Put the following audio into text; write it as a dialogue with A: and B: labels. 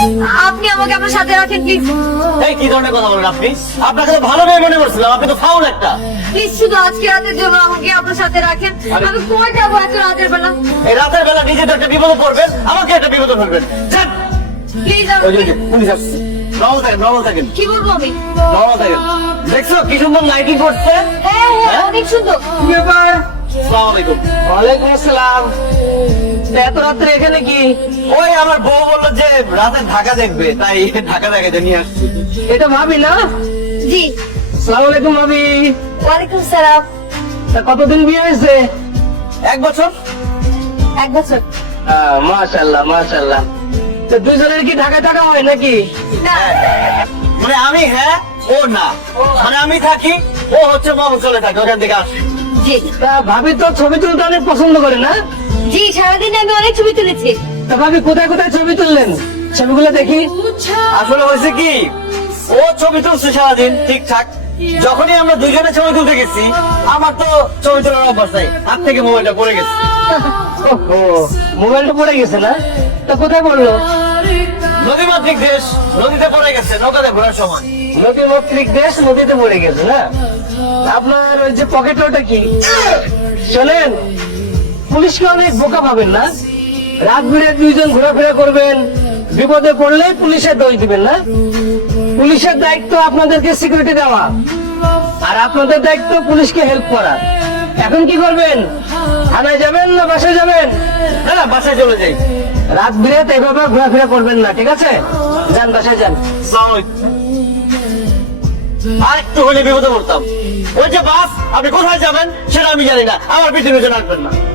A: আপনি আমাকে আপনার সাথে রাখেন প্লিজ।
B: এই কি ধরনের কথা বলেন আপনি? আপনাকে তো ভালো মেয়ে মনে করছিলাম, আপনি তো ফাউল একটা।
A: প্লিজ শুধু আজকে রাতের জন্য আমাকে আপনার সাথে রাখেন। আমি কই যাবো এত রাতের বেলা?
B: এই রাতের বেলা নিজে তো একটা বিপদে পড়বেন, আমাকে একটা বিপদে ফেলবেন। যান।
A: প্লিজ
B: ওই যে পুলিশ আসছে। নর্মাল থাকেন।
A: কি বলবো আমি?
B: নর্মাল থাকেন। দেখছো কি সুন্দর লাইটিং করছে?
A: হ্যাঁ হ্যাঁ অনেক সুন্দর।
B: কি ব্যাপার? আসসালামু আলাইকুম। ওয়ালাইকুম আসসালাম। এত রাত্রে এখানে কি? ওই আমার বউ বললো যে রাতে ঢাকা দেখবে, তাই ঢাকা দেখাতে নিয়ে আসছি। এটা ভাবি না?
A: জি।
B: আসসালামু আলাইকুম ভাবি।
A: ওয়ালাইকুম সালাম।
B: তা কতদিন বিয়ে হয়েছে? 1 বছর।
A: 1 বছর।
B: মাশাআল্লাহ মাশাআল্লাহ। তো দুইজনের কি ঢাকা থাকা হয় নাকি?
A: না
B: মানে আমি হ্যাঁ ও না, মানে আমি থাকি, ও হচ্ছে মফস্বলে থাকে, ওখান থেকে আসে।
A: জি
B: তা ভাবি তো ছবি তুলতে অনেক পছন্দ করে না?
A: জি, সারাদিন আমি অনেক ছবি তুলেছি।
B: তা ভাবি কোথায় কোথায় ছবি তুললেন? ছবিগুলো দেখি। আসলে হয়েছে কি, ও ছবি তুলছে সারাদিন ঠিকঠাক, যখনই আমরা দুইজনে ছবি তুলতে গেছি আমার তো ছবি তোলার অভ্যাস নাই, হাত থেকে মোবাইলটা পড়ে গেছে। মোবাইলটা পড়ে গেছে না? তা কোথায় পড়লো? নদীমাতৃক দেশ, নদীতে পড়ে গেছে নৌকাতে ঘোরার সময়। নদীমাতৃক দেশ নদীতে পড়ে গেছে না? আপনার ওই যে পকেটে ওটা কি? শোনেন, পুলিশকে অনেক বোকা ভাবেন না? রাত বিরাত দুইজন ঘোরাফেরা করবেন, বিপদে পড়লে পুলিশের দোষ দিবেন না? পুলিশের দায়িত্ব আপনাদেরকে সিকিউরিটি দেওয়া, আর আপনাদের দায়িত্ব পুলিশকে হেল্প করা। এখন কি করবেন? থানায় যাবেন না বাসায় যাবেন? না বাসায় চলে যাই। রাত বিরাত এভাবে ঘোরাফেরা করবেন না, ঠিক আছে? যান বাসায় যান। আর একটু হলে বিপদে পড়তাম। ওই যে বাস, আপনি কোথায় যাবেন সেটা আমি জানি না, আমার পিছনে আসবেন না।